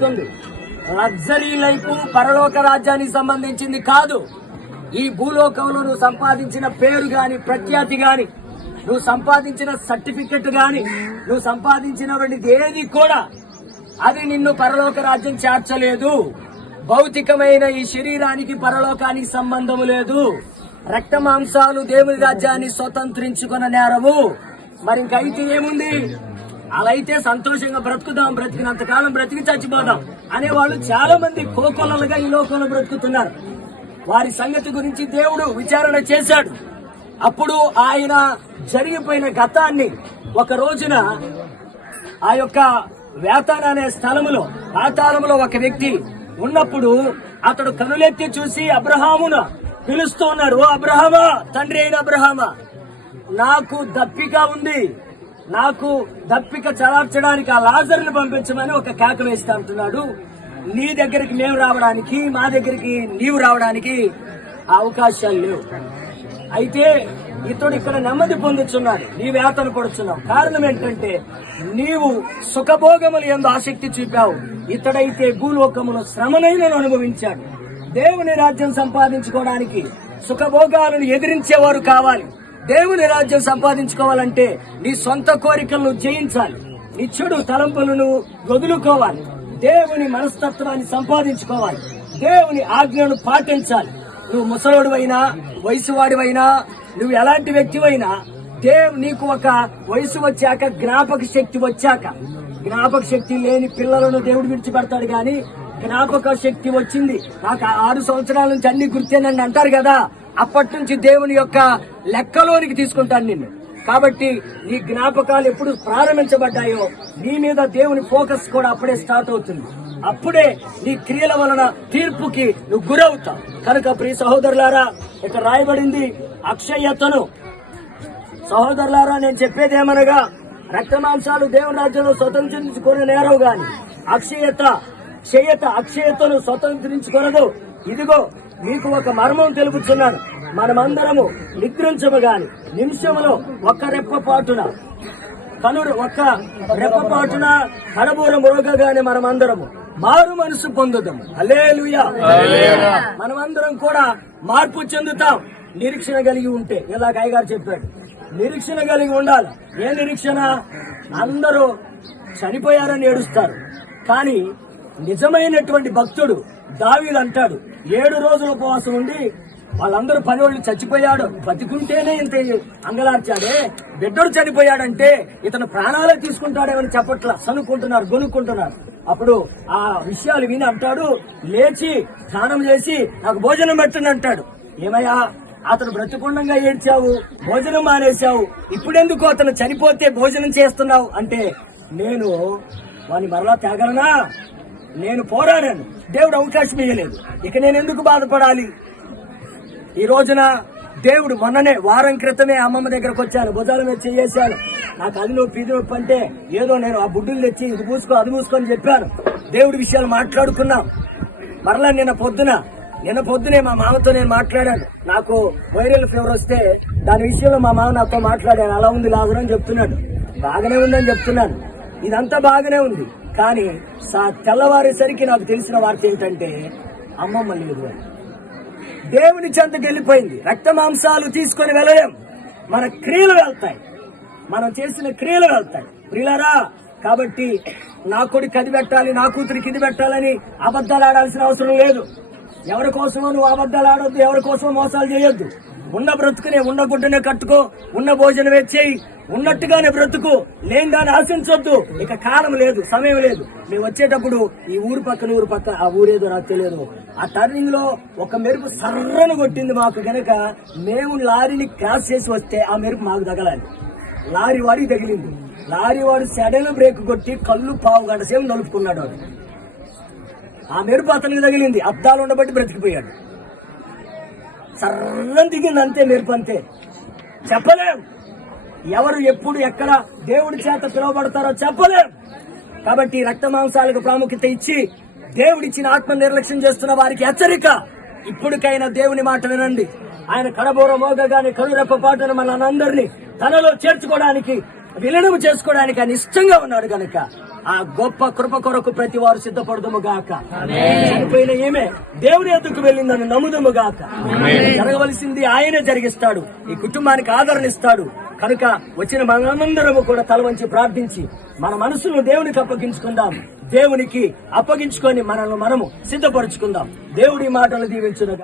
చెప్తుంది. Luxury life పరలోక రాజ్యానికి సంబంధించింది కాదు. ఈ భూలోకంలో నువ్వు సంపాదించిన పేరు గాని, ప్రఖ్యాతి గాని, నువ్వు సంపాదించిన సర్టిఫికెట్ గాని, నువ్వు సంపాదించినటువంటి ఏది కూడా అది నిన్ను పరలోక రాజ్యం చేర్చలేదు. భౌతికమైన ఈ శరీరానికి పరలోకానికి సంబంధము లేదు. రక్త మాంసాలు దేవుని రాజ్యాన్ని స్వతంత్రించుకున్న నేరము. మరి ఇంకైతే ఏముంది? అలా అయితే సంతోషంగా బ్రతుకుదాం, బ్రతికినంతకాలం బ్రతికి చచ్చిపోదాం అనేవాళ్ళు చాలా మంది కోకొల్లలుగా ఈ లోకంలో బ్రతుకుతున్నారు. వారి సంగతి గురించి దేవుడు విచారణ చేశాడు. అప్పుడు ఆయన జరిగిపోయిన గతాన్ని ఒక రోజున ఆ యొక్క వేతన అనే స్థలములో, పాతాళములో ఒక వ్యక్తి ఉన్నప్పుడు అతడు కనులెత్తి చూసి అబ్రహామును పిలుస్తూ ఉన్నాడు. ఓ అబ్రహామా, తండ్రి అయిన అబ్రహామా, నాకు దప్పిక ఉంది, నాకు దప్పిక చలార్చడానికి ఆ లాజరుని పంపించమని ఒక కేక వేస్తా అంటున్నాడు. నీ దగ్గరికి మేము రావడానికి, మా దగ్గరికి నీవు రావడానికి అవకాశాలు లేవు. అయితే ఇతడు ఇక్కడ నెమ్మది పొందుతున్నాడు, నీ వేతన పడుతున్నావు. కారణం ఏంటంటే నీవు సుఖభోగములు యందు ఆసక్తి చూపావు. ఇతడైతే భూలోకమును శ్రమనైన అనుభవించాడు. దేవుని రాజ్యం సంపాదించుకోవడానికి సుఖభోగాలను ఎదిరించేవారు కావాలి. దేవుని రాజ్యం సంపాదించుకోవాలంటే నీ సొంత కోరికలను జయించాలి. నీ చెడు తలంపులను వదులుకోవాలి. దేవుని మనస్తత్వాన్ని సంపాదించుకోవాలి. దేవుని ఆజ్ఞను పాటించాలి. నువ్వు ముసలోడివైనా, వయసువాడివైనా, నువ్వు ఎలాంటి వ్యక్తివైనా, నీకు ఒక వయసు వచ్చాక, జ్ఞాపక శక్తి వచ్చాక, జ్ఞాపక శక్తి లేని పిల్లలను దేవుడు విడిచిపెడతాడు. గాని జ్ఞాపక శక్తి వచ్చింది, నాకు 6 సంవత్సరాల నుంచి అన్ని గుర్తేనని అంటారు కదా, అప్పటి నుంచి దేవుని యొక్క లెక్కలోనికి తీసుకుంటాను నిన్ను. కాబట్టి నీ జ్ఞాపకాలు ఎప్పుడు ప్రారంభించబడ్డాయో నీ మీద దేవుని ఫోకస్ కూడా అప్పుడే స్టార్ట్ అవుతుంది. అప్పుడే నీ క్రియల వలన తీర్పుకి నువ్వు గురవుతావు. కనుక ప్రియ సహోదరులారా, ఇక్కడ రాయబడింది అక్షయతను. సహోదరులారా, నేను చెప్పేది ఏమనగా, రక్త మాంసాలు దేవుని రాజ్యంలో స్వతంత్రించుకునే నేరవు గాని అక్షయతను స్వతంత్రించుకొనదు. ఇదిగో మీకు ఒక మర్మం తెలుపుతున్నాను. మనమందరము నిద్రించము గాని నిమిషములో ఒక్క రెప్పపాటున కడబూర మురగగానే మనమందరము మారు మనసు పొందుదాము. హల్లెలూయా. మనమందరం కూడా మార్పు చెందుతాం నిరీక్షణ కలిగి ఉంటే. ఇలాగ అయ్యగారు చెప్పాడు, నిరీక్షణ కలిగి ఉండాలి. ఏ నిరీక్షణ? అందరూ చనిపోయారని ఏడుస్తారు, కానీ నిజమైనటువంటి భక్తుడు దావీదు అంటాడు, 7 రోజుల ఉపవాసం ఉండి వాళ్ళందరూ 10 రోజులు చచ్చిపోయాడు, బతికుంటేనే ఇంత అంగలార్చాడే, బిడ్డడు చనిపోయాడంటే ఇతను ప్రాణాలే తీసుకుంటాడేమని చెప్పట్లా, సనుక్కుంటున్నారు, గొనుక్కుంటున్నారు. అప్పుడు ఆ విషయాలు విని అంటాడు, లేచి స్నానం చేసి నాకు భోజనం పెట్టండి అంటాడు. ఏమయ్యా, అతను బ్రతికుండంగా ఏడ్చావు, భోజనం మానేశావు, ఇప్పుడెందుకు అతను చనిపోతే భోజనం చేస్తున్నావు అంటే, నేను వాని మరలా తేగలనా? నేను పోరాడాను, దేవుడు అవకాశం ఇవ్వలేదు, ఇక నేను ఎందుకు బాధపడాలి? ఈ రోజున దేవుడు, మొన్ననే వారం క్రితమే అమ్మమ్మ దగ్గరకు వచ్చాను, భుజాల మీద చేశాను, నాకు అది నొప్పి ఇది నొప్పి అంటే ఏదో నేను ఆ బుడ్డులు తెచ్చి ఇది మూసుకో అది మూసుకొని చెప్పాను. దేవుడి విషయాలు మాట్లాడుకున్నాం. మరలా నిన్న పొద్దునే మా మామతో నేను మాట్లాడాను. నాకు వైరల్ ఫీవర్ వస్తే దాని విషయంలో మా మామ నాతో మాట్లాడాను. అలా ఉంది లాగురని చెప్తున్నాడు, బాగానే ఉందని చెప్తున్నాను. ఇదంతా బాగానే ఉంది, కానీ తెల్లవారేసరికి నాకు తెలిసిన వార్త ఏంటంటే అమ్మమ్మ లేదు అని. దేవుని చెంతకు వెళ్ళిపోయింది. రక్త మాంసాలు తీసుకొని వెళ్ళలేం, మన క్రియలు వెళ్తాయి, మనం చేసిన క్రియలు వెళ్తాయి ప్రియులారా. కాబట్టి నా కొడుకు అది పెట్టాలి, నా కూతురికి ఇది పెట్టాలని అబద్ధాలు ఆడాల్సిన అవసరం లేదు. ఎవరి కోసమో నువ్వు అబద్ధాలు ఆడొద్దు, ఎవరి కోసమో మోసాలు చేయొద్దు. ఉన్న బ్రతుకునే, ఉన్న గుడ్డనే కట్టుకో, ఉన్న భోజనం చేయి, ఉన్నట్టుగానే బ్రతుకు, లేని దాన్ని ఆశించొద్దు. ఇక కాలం లేదు, సమయం లేదు. మేము వచ్చేటప్పుడు ఈ ఊరు పక్క ఆ ఊరేదో నాకు తెలియదు, ఆ టర్నింగ్ లో ఒక మెరుపు సర్రను కొట్టింది మాకు. గనక మేము లారీని క్రాస్ చేసి వస్తే ఆ మెరుపు మాకు తగలాలి. లారీ వాడికి తగిలింది. లారీ వాడు సడన్ బ్రేక్ కొట్టి కళ్ళు పావు గంట సేపు నలుపుకున్నాడు. ఆ మెరుపు అతనికి తగిలింది, అద్దాలు ఉండబట్టి బ్రతికిపోయాడు. సర్రం దిగింది, అంతే మెరుపు, అంతే. చెప్పలేం ఎవరు ఎప్పుడు ఎక్కడ దేవుడి చేత పిలువబడతారో చెప్పలేం. కాబట్టి రక్త మాంసాలకు ప్రాముఖ్యత ఇచ్చి దేవుడిచ్చిన ఆత్మ నిర్లక్ష్యం చేస్తున్న వారికి హెచ్చరిక, ఇప్పటికైనా దేవుని మాట వినండి. ఆయన కడబోర మోగగానే కనురెప్ప పాటున మనందరినీ తనలో చేర్చుకోవడానికి, విలీనం చేసుకోవడానికి ఆయన ఇష్టంగా ఉన్నాడు. కనుక ఆ గొప్ప కృప కొరకు ప్రతి వారు సిద్ధపడదుము గాక. చనిపోయిన ఈమె దేవుని ఎద్దుకు వెళ్ళిందని నమ్ముదుము గాక. జరగవలసింది ఆయనే జరిగిస్తాడు. ఈ కుటుంబానికి ఆదరణ ఇస్తాడు. కనుక వచ్చిన మనమందరము కూడా తల వంచి ప్రార్థించి మన మనసును దేవునికి అప్పగించుకుందాం. దేవునికి అప్పగించుకొని మనల్ని మనము సిద్ధపరచుకుందాం. దేవుడి మాటలు దీవించునుగా.